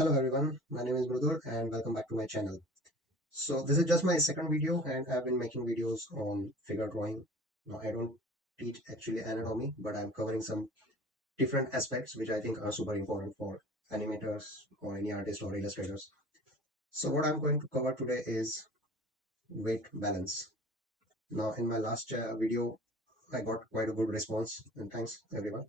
Hello everyone, my name is Mridul and welcome back to my channel. So this is just my second video and I've been making videos on figure drawing. Now I don't teach actually anatomy, but I'm covering some different aspects which I think are super important for animators or any artist or illustrators. So what I'm going to cover today is weight balance. Now in my last video, I got quite a good response and thanks everyone.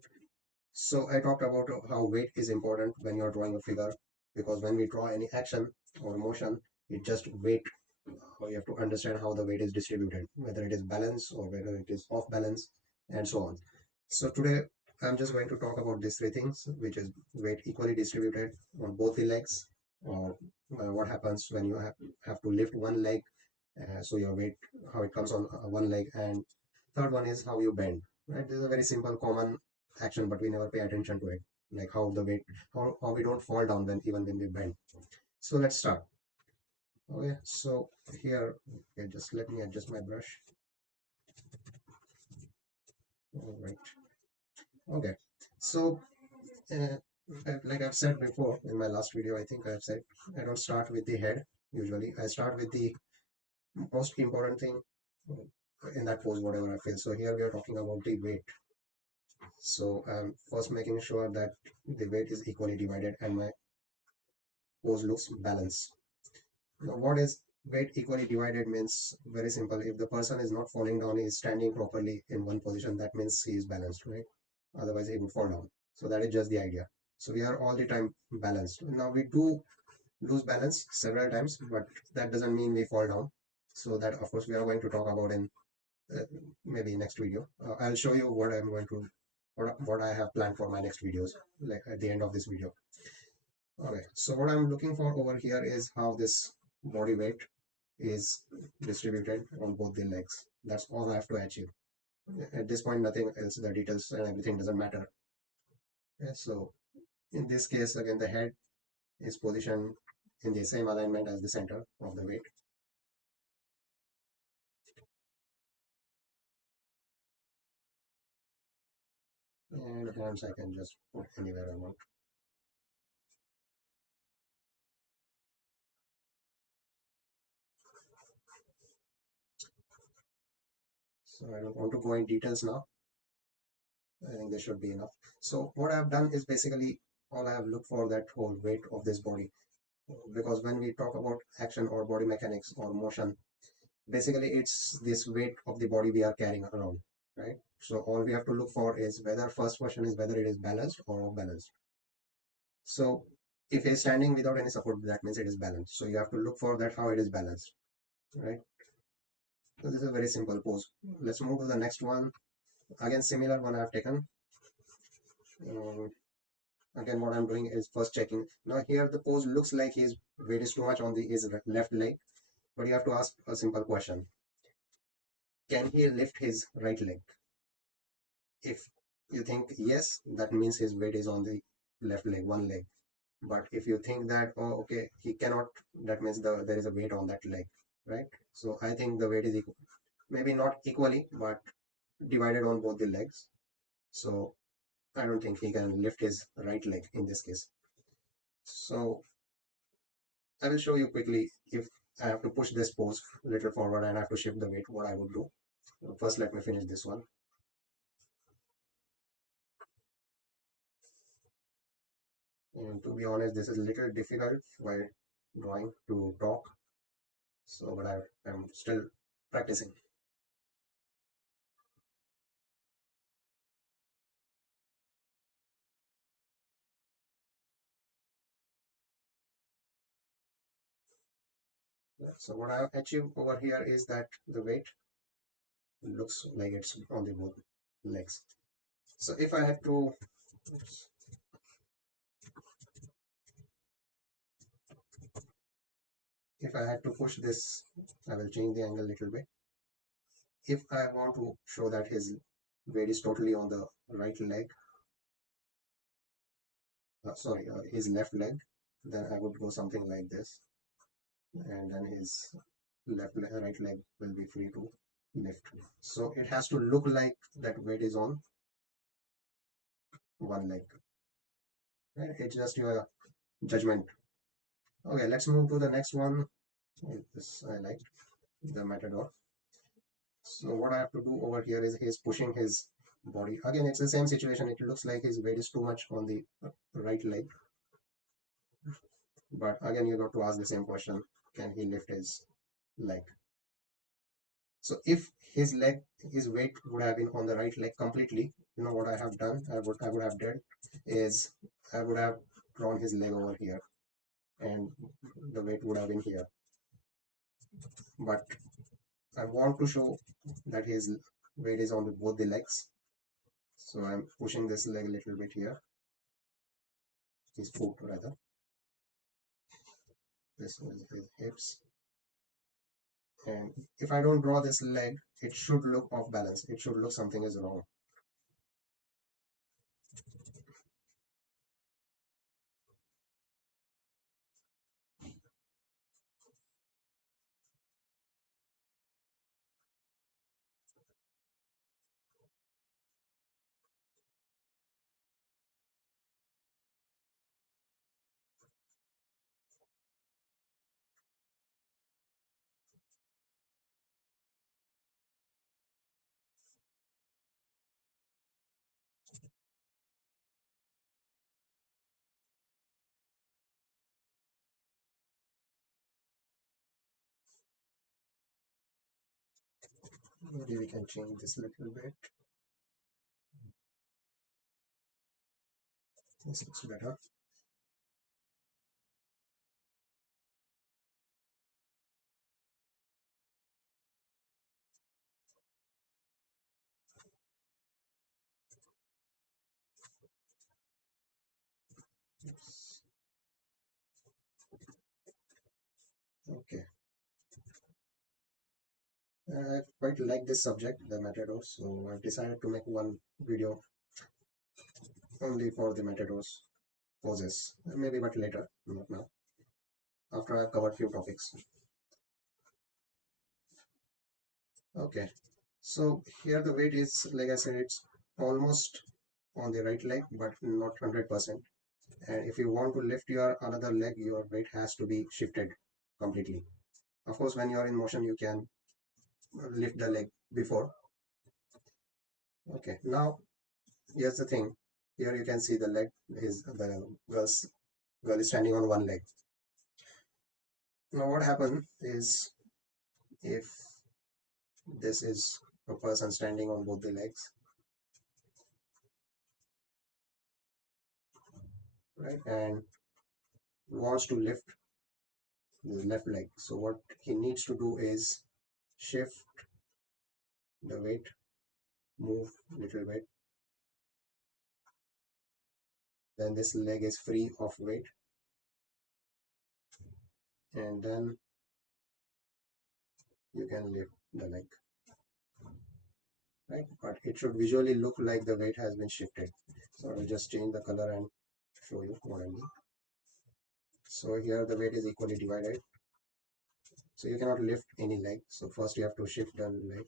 So I talked about how weight is important when you're drawing a figure, because when we draw any action or motion, it just weight. You have to understand how the weight is distributed, whether it is balanced or whether it is off balance, and so on. So today I'm just going to talk about these three things, which is weight equally distributed on both the legs, or what happens when you have to lift one leg, so your weight, how it comes on one leg, and third one is how you bend. Right, this is a very simple common action, but we never pay attention to it, like how the weight, how we don't fall down when even when we bend. So let's start. Okay, so here, okay, just let me adjust my brush. All right. Okay, so uh, like I've said before in my last video, I think I've said I don't start with the head. Usually I start with the most important thing in that pose, whatever I feel. So here we are talking about the weight. So I'm first making sure that the weight is equally divided and my pose looks balanced. Now, what is weight equally divided means very simple. If the person is not falling down, he is standing properly in one position, that means he is balanced, right? Otherwise, he would fall down. So that is just the idea. So we are all the time balanced. Now we do lose balance several times, but that doesn't mean we fall down. So that, of course, we are going to talk about in uh, maybe next video. I'll show you what I'm going to, what I have planned for my next videos, like at the end of this video. Okay, so what I'm looking for over here is how this body weight is distributed on both the legs. That's all I have to achieve. At this point, nothing else, the details and everything doesn't matter. Okay, so in this case, again, the head is positioned in the same alignment as the center of the weight. And hands I can just put anywhere I want. So I don't want to go in details now. I think this should be enough. So what I've done is basically all I have looked for that whole weight of this body. Because when we talk about action or body mechanics or motion, basically it's this weight of the body we are carrying around, right? So all we have to look for is whether, first question is whether it is balanced or off balanced. So if it's standing without any support, that means it is balanced. So you have to look for that how it is balanced, right? So this is a very simple pose. Let's move to the next one. Again, similar one I have taken. um, Again, what I'm doing is first checking. Now here the pose looks like his weight is too much on the his left leg, but you have to ask a simple question: can he lift his right leg? If you think yes, that means his weight is on the left leg, one leg. But if you think that, oh, okay, he cannot, that means there is a weight on that leg, right? So I think the weight is equal, maybe not equally, but divided on both the legs. So I don't think he can lift his right leg in this case. So I will show you quickly if I have to push this pose a little forward and I have to shift the weight, what I would do. First, let me finish this one. And to be honest, this is a little difficult while drawing to talk. So, but I'm still practicing. So what I've achieved over here is that the weight looks like it's on the both legs. So if I had to, oops, if I had to push this, I will change the angle a little bit. If I want to show that his weight is totally on the right leg, sorry, his left leg, then I would go something like this, and then his right leg will be free to lift. So it has to look like that weight is on one leg. Right? It's just your judgment Okay, let's move to the next one. This I like, the matador. So what I have to do over here is he's pushing his body. Again, it's the same situation. It looks like his weight is too much on the right leg. But again, you got to ask the same question. Can he lift his leg? So if his weight would have been on the right leg completely, you know what I have done? I would have done is I would have drawn his leg over here, and the weight would have been here. But I want to show that his weight is on both the legs. So I'm pushing this leg a little bit here, his foot rather. This is his hips. And if I don't draw this leg, it should look off balance. It should look something is wrong. Maybe we can change this a little bit. This looks better. Okay. I quite like this subject, the matadors, so I've decided to make one video only for the matadors poses. Maybe but later, not now. After I've covered few topics. Okay. So here the weight is, like I said, it's almost on the right leg, but not 100%. And if you want to lift your another leg, your weight has to be shifted completely. Of course, when you are in motion, you can lift the leg before. Okay, now here's the thing. Here you can see the leg is the girl is standing on one leg. Now what happens is if this is a person standing on both the legs, right, and wants to lift the left leg. So what he needs to do is shift the weight, move little bit, then this leg is free of weight, and then you can lift the leg, right? But it should visually look like the weight has been shifted. So I will just change the color and show you what I mean. So here the weight is equally divided. So you cannot lift any leg. So first you have to shift the leg,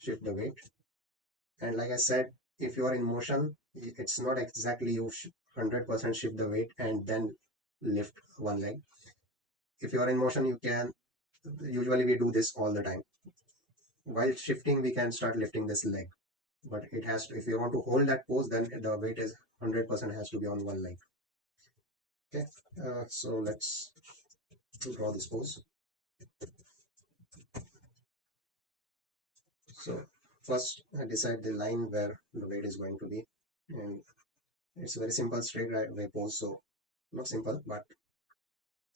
shift the weight. And like I said, if you are in motion, it's not exactly you 100% shift the weight and then lift one leg. If you are in motion, you can, usually we do this all the time. While shifting, we can start lifting this leg. But it has to, if you want to hold that pose, then the weight is 100% has to be on one leg. Okay, so let's draw this pose. So first I decide the line where the weight is going to be, and it's a very simple straight way pose, so not simple but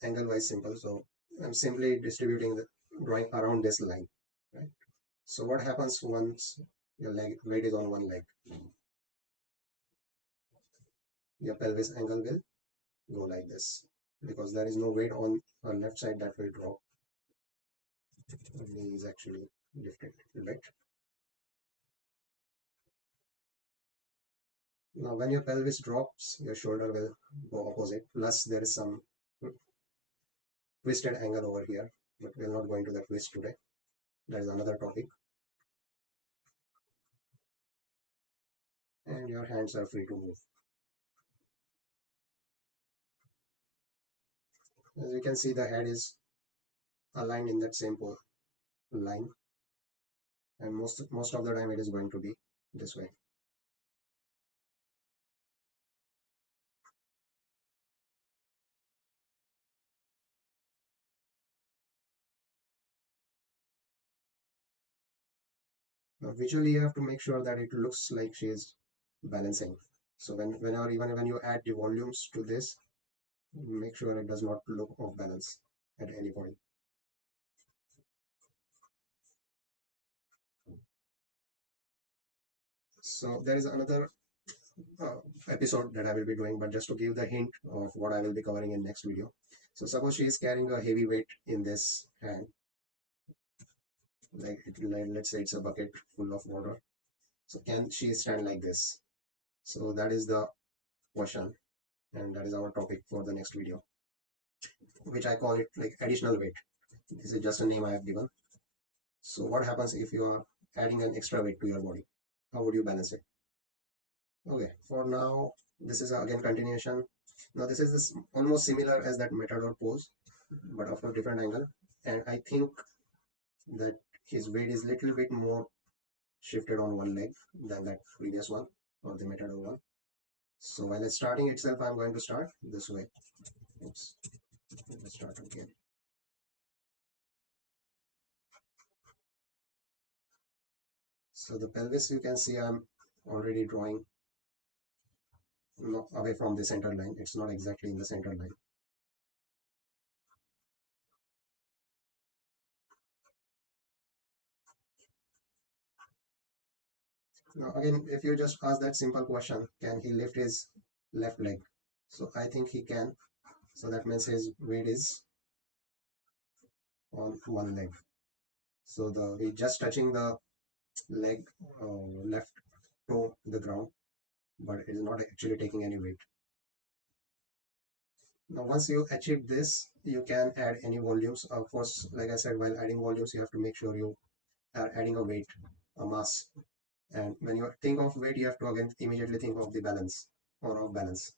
angle wise simple. So I'm simply distributing the drawing around this line, right? So what happens once your leg weight is on one leg? Your pelvis angle will go like this because there is no weight on the left side that will drop. The knee is actually lifted a little bit. Now when your pelvis drops, your shoulder will go opposite, plus there is some twisted angle over here, but we're not going to that twist today. That is another topic. And your hands are free to move. As you can see, the head is aligned in that same line, and most of the time it is going to be this way. Now, visually, you have to make sure that it looks like she is balancing. So whenever, even when you add the volumes to this, make sure it does not look off balance at any point. So there is another uh, episode that I will be doing, but just to give the hint of what I will be covering in next video. So suppose she is carrying a heavy weight in this hand, like let's say it's a bucket full of water. So can she stand like this? So that is the question, and that is our topic for the next video, which I call it like additional weight. This is just a name I have given. So what happens if you are adding an extra weight to your body? How would you balance it? Okay, for now, this is again continuation. Now this is almost similar as that matador pose, but of a different angle. And I think that his weight is little bit more shifted on one leg than that previous one or the matador one. So while it's starting itself, I'm going to start this way. Oops, let's start again. So the pelvis, you can see I'm already drawing away from the center line. It's not exactly in the center line. Now again, if you just ask that simple question, can he lift his left leg? So I think he can. So that means his weight is on one leg. So we just touching the leg, left toe to the ground, but it is not actually taking any weight. Now once you achieve this, you can add any volumes. Of course, like I said, while adding volumes, you have to make sure you are adding a weight, a mass. And when you think of weight, you have to again immediately think of the balance or off balance.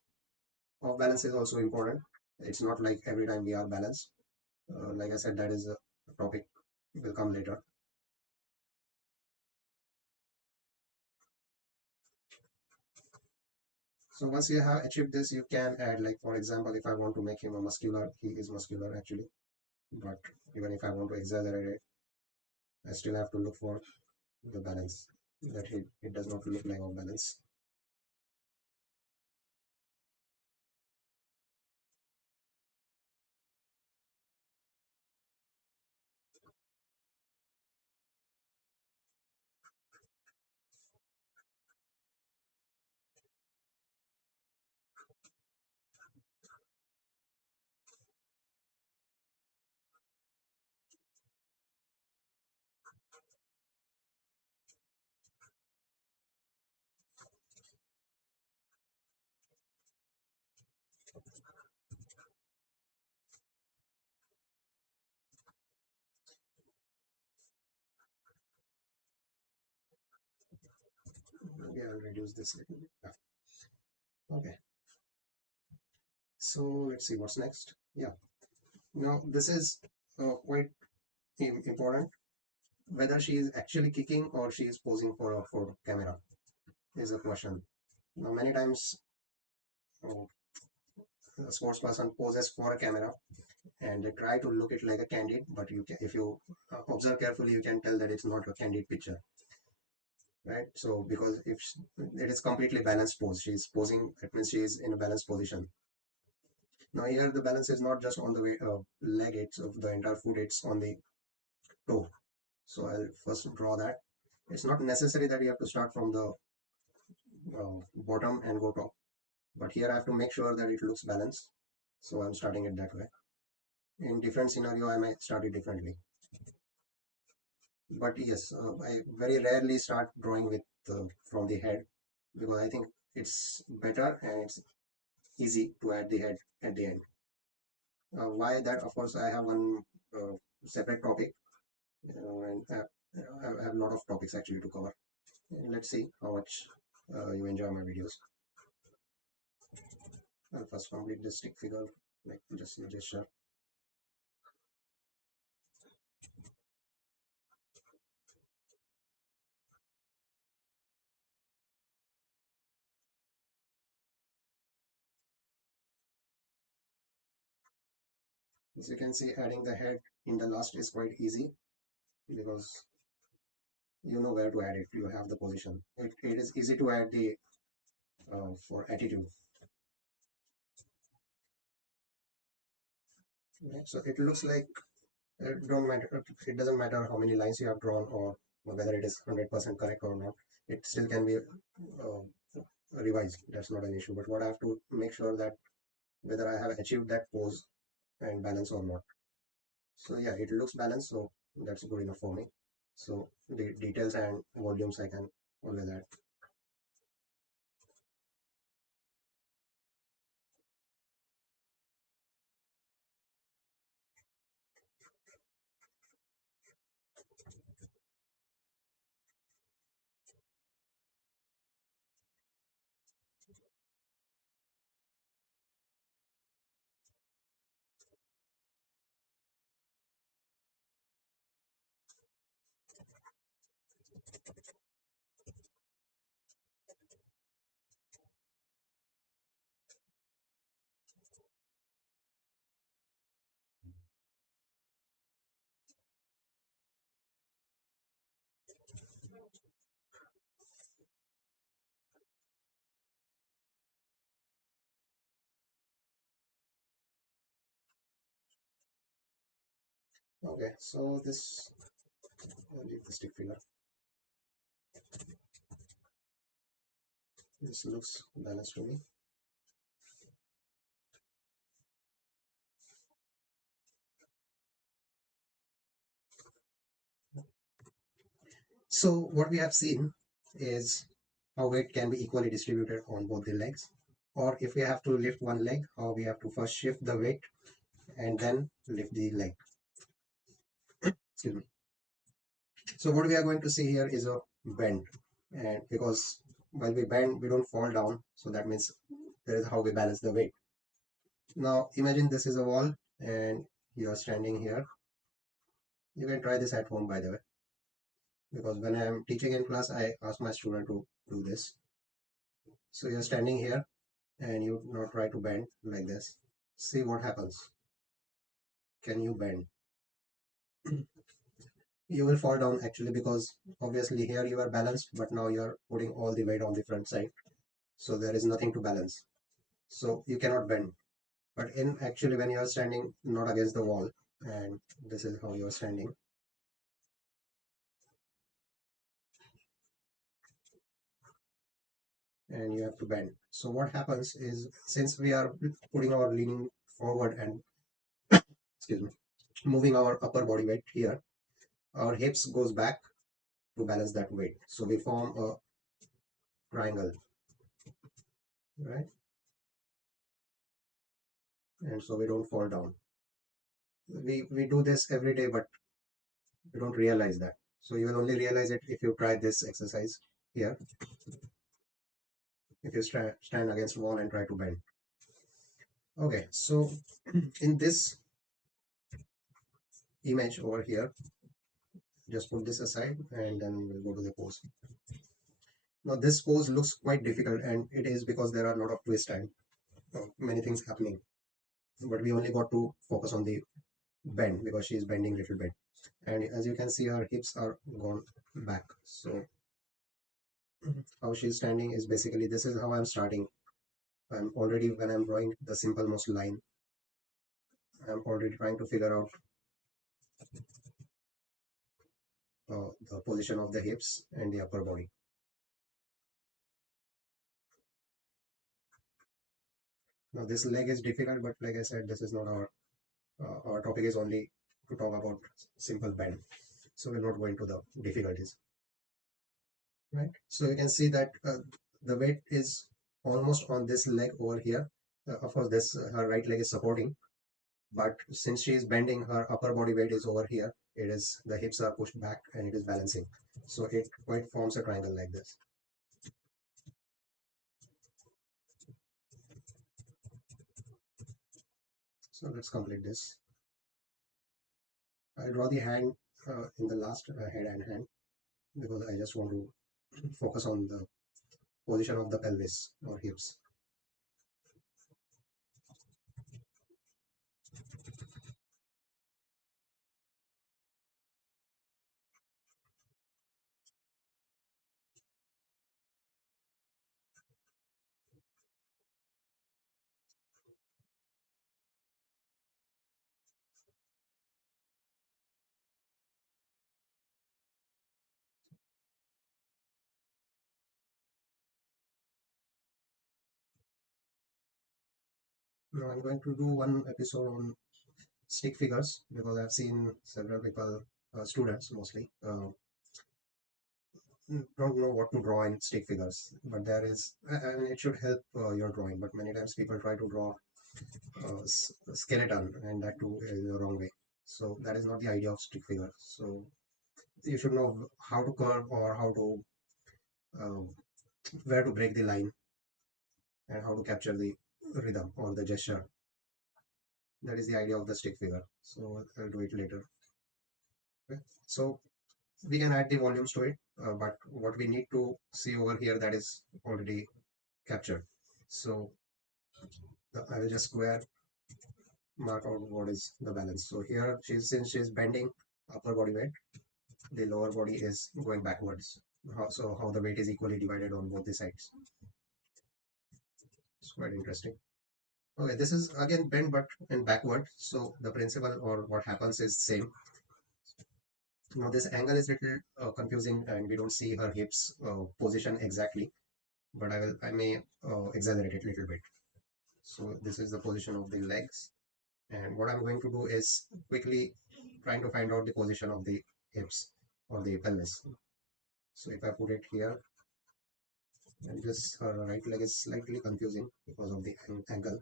Off balance is also important. It's not like every time we are balanced. Like I said, that is a topic will come later. So once you have achieved this, you can add, like for example, if I want to make him a muscular, he is muscular actually. But even if I want to exaggerate it, I still have to look for the balance, that it does not look like off balance. Maybe I'll reduce this a little bit. Okay, so let's see what's next. Yeah, now this is quite important. Whether she is actually kicking or she is posing for camera is a question. Now many times uh, a sports person poses for a camera and they try to look it like a candid, but if you observe carefully, you can tell that it's not a candid picture, right? So because if it is completely balanced pose, she's posing, that means she is in a balanced position. Now here the balance is not just on the way, leg, it's of the entire foot, it's on the toe. So I'll first draw that. It's not necessary that you have to start from the bottom and go top, but here I have to make sure that it looks balanced. So I'm starting it that way. In different scenario, I might start it differently. But yes, I very rarely start drawing with from the head, because I think it's better and it's easy to add the head at the end. Why that? Of course, I have one separate topic, and I have a lot of topics actually to cover. Let's see how much you enjoy my videos. I'll first complete this stick figure, like just a gesture. As you can see, adding the head in the last is quite easy because you know where to add it. You have the position. It is easy to add the for attitude. Okay, so it looks like it doesn't matter how many lines you have drawn or whether it is 100% correct or not. It still can be revised. That's not an issue. But what I have to make sure that whether I have achieved that pose and balance or not. So yeah, it looks balanced, so that's good enough for me. So the details and volumes I can always add. Okay, so this, I'll leave the stick figure. This looks balanced to me. So what we have seen is how weight can be equally distributed on both the legs, or if we have to lift one leg, how we have to first shift the weight and then lift the leg. Excuse me. So what we are going to see here is a bend, and because while we bend we don't fall down, so that means that is how we balance the weight. Now imagine this is a wall and you are standing here. You can try this at home, by the way, because when I am teaching in class I ask my student to do this. So you're standing here and you now try to bend like this. See what happens. Can you bend? You will fall down actually, because obviously here you are balanced, but now you are putting all the weight on the front side, so there is nothing to balance, so you cannot bend. But in actually when you are standing not against the wall, and this is how you are standing, and you have to bend. So what happens is, since we are putting our leaning forward and excuse me, moving our upper body weight here, our hips goes back to balance that weight, so we form a triangle, right? And so we don't fall down. We do this every day, but you don't realize that. So you will only realize it if you try this exercise here. If you stand against wall and try to bend. Okay, so in this image over here, just put this aside and then we'll go to the pose. Now this pose looks quite difficult, and it is because there are a lot of twists and many things happening. But we only got to focus on the bend because she is bending a little bit. And as you can see, her hips are gone back. So how she's standing is basically, this is how I'm starting. I'm already, when I'm drawing the simple most line, I'm already trying to figure out the position of the hips and the upper body. Now this leg is difficult, but like I said, this is not our topic is only to talk about simple bend. So we'll not go into the difficulties, right? So you can see that the weight is almost on this leg over here. Of course, this her right leg is supporting, but since she is bending, her upper body weight is over here. It is, the hips are pushed back and it is balancing. So it quite forms a triangle like this. So let's complete this. I draw the hand in the last head and hand, because I just want to focus on the position of the pelvis or hips. Now I'm going to do one episode on stick figures because I've seen several people, students mostly, don't know what to draw in stick figures. But there is, I mean, it should help your drawing. But many times people try to draw skeleton, and that too is the wrong way. So that is not the idea of stick figure. So you should know how to curve or how to uh, where to break the line and how to capture the rhythm or the gesture. That is the idea of the stick figure. So I'll do it later. Okay. So we can add the volumes to it, but what we need to see over here, that is already captured. So I will just square mark out what is the balance. So here, since she's bending upper body weight, the lower body is going backwards. So how the weight is equally divided on both the sides. It's quite interesting. Okay, this is again bent but in backward. So the principle or what happens is same. Now this angle is little confusing and we don't see her hips position exactly, but I may exaggerate it a little bit. So this is the position of the legs, and what I'm going to do is quickly trying to find out the position of the hips or the pelvis. So if I put it here, and this right leg is slightly confusing because of the angle.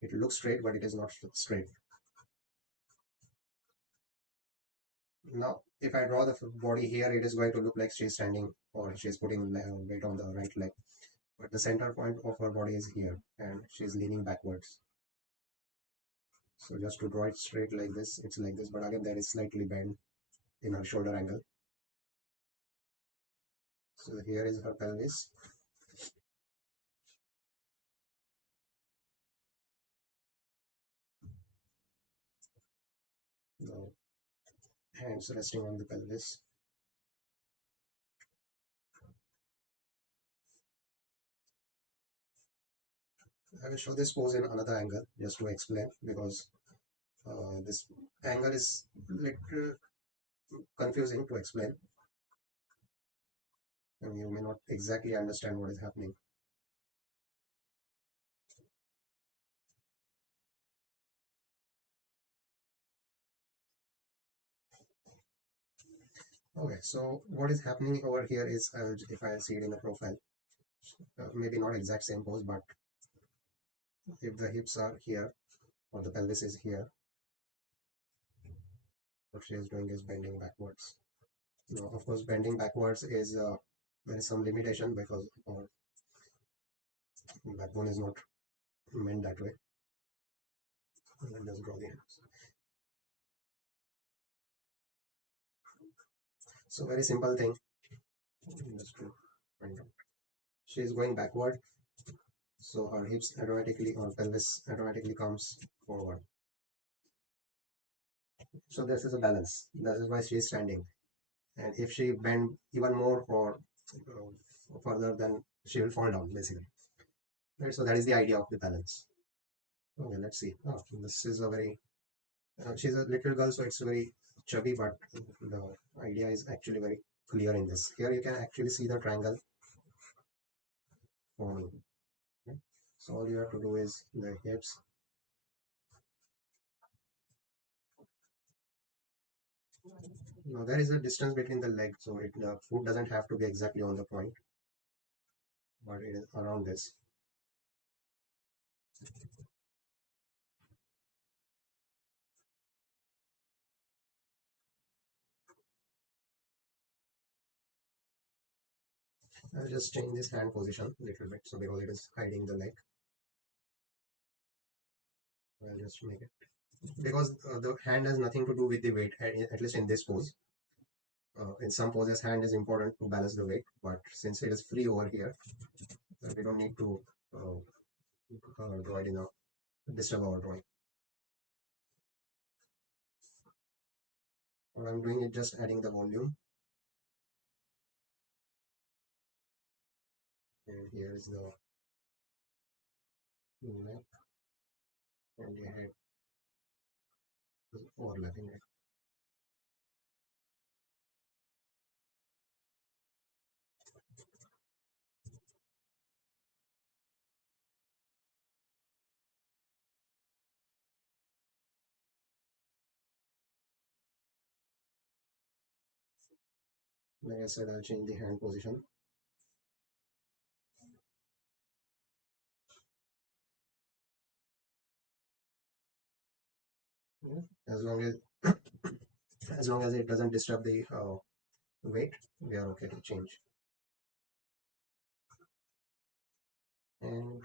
It looks straight, but it is not straight. Now, if I draw the body here, it is going to look like she's standing or she's putting weight on the right leg. But the center point of her body is here, and she's leaning backwards. So just to draw it straight like this, it's like this. But again, there is slightly bend in her shoulder angle. So here is her pelvis. The hands resting on the pelvis. I will show this pose in another angle just to explain because this angle is little confusing to explain and you may not exactly understand what is happening. Okay, so what is happening over here is if I see it in the profile, maybe not exact same pose, but if the hips are here or the pelvis is here, what she is doing is bending backwards. Now, of course, bending backwards is there is some limitation because our backbone is not meant that way. Let's just draw the hands. So very simple thing. Just to find out. She is going backward, so her hips automatically or pelvis automatically comes forward. So this is a balance. That is why she is standing. And if she bend even more or further, then she will fall down basically. Right? So that is the idea of the balance. Okay, let's see. Oh, this is a very she's a little girl, so it's very chubby, but the idea is actually very clear in this. Here you can actually see the triangle forming. Okay? So all you have to do is the hips. Now there is a distance between the legs, so the foot doesn't have to be exactly on the point, but it is around this. I'll just change this hand position a little bit, so because it is hiding the leg, I'll just make it because the hand has nothing to do with the weight, at least in this pose. In some poses, hand is important to balance the weight, but since it is free over here, we don't need to draw it in a disturb our drawing. What I'm doing is just adding the volume, and here is the neck, and the head is overlapping it. Like I said, I'll change the hand position. Yeah. As long as it doesn't disturb the weight, we are okay to change. And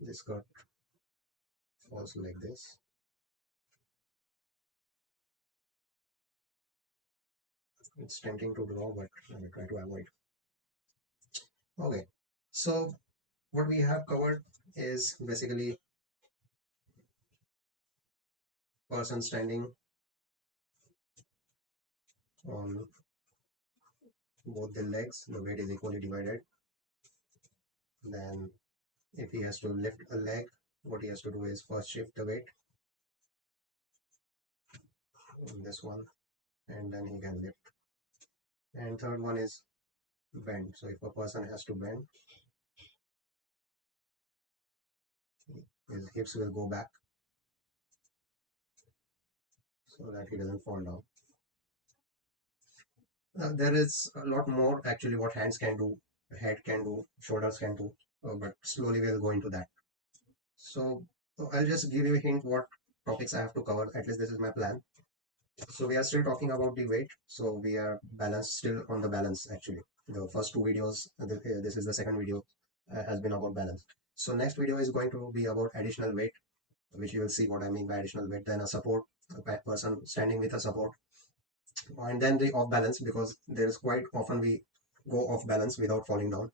this cut falls like this. It's tempting to draw, but I will try to avoid. Okay, so what we have covered is basically person standing on both the legs, the weight is equally divided. Then if he has to lift a leg, what he has to do is first shift the weight in this one, and then he can lift. And third one is bend. So if a person has to bend, his hips will go back so that he doesn't fall down. There is a lot more actually what hands can do, head can do, shoulders can do, but slowly we'll go into that. So I'll just give you a hint what topics I have to cover. At least this is my plan. So we are still talking about the weight. So we are balanced still on the balance actually. The first two videos, this is the second video, has been about balance. So next video is going to be about additional weight, which you will see what I mean by additional weight. Then a support, a person standing with a support, and then the off balance, because there is quite often we go off balance without falling down.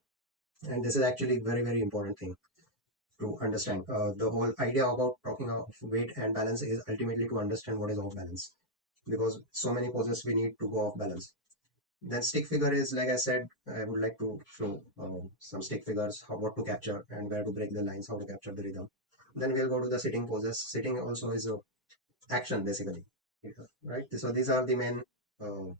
And this is actually very important thing to understand. The whole idea about talking of weight and balance is ultimately to understand what is off balance, because so many poses we need to go off balance. Then stick figure is, like I said, I would like to show some stick figures, how what to capture and where to break the lines, how to capture the rhythm. Then we'll go to the sitting poses. Sitting also is a action basically, right? So these are the main uh,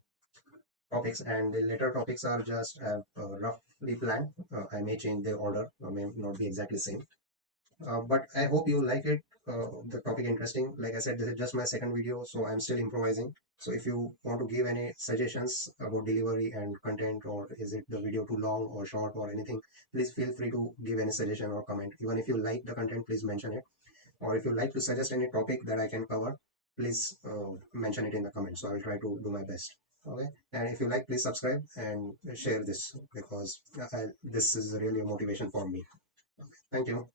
topics, and the later topics are just roughly planned. I may change the order, or may not be exactly same. But I hope you like it. The topic interesting. Like I said, this is just my second video, so I'm still improvising. So if you want to give any suggestions about delivery and content, or is it the video too long or short or anything, please feel free to give any suggestion or comment. Even if you like the content, please mention it. Or if you like to suggest any topic that I can cover, please mention it in the comments. So I'll try to do my best. Okay. And if you like, please subscribe and share this, because this is really a motivation for me. Thank you.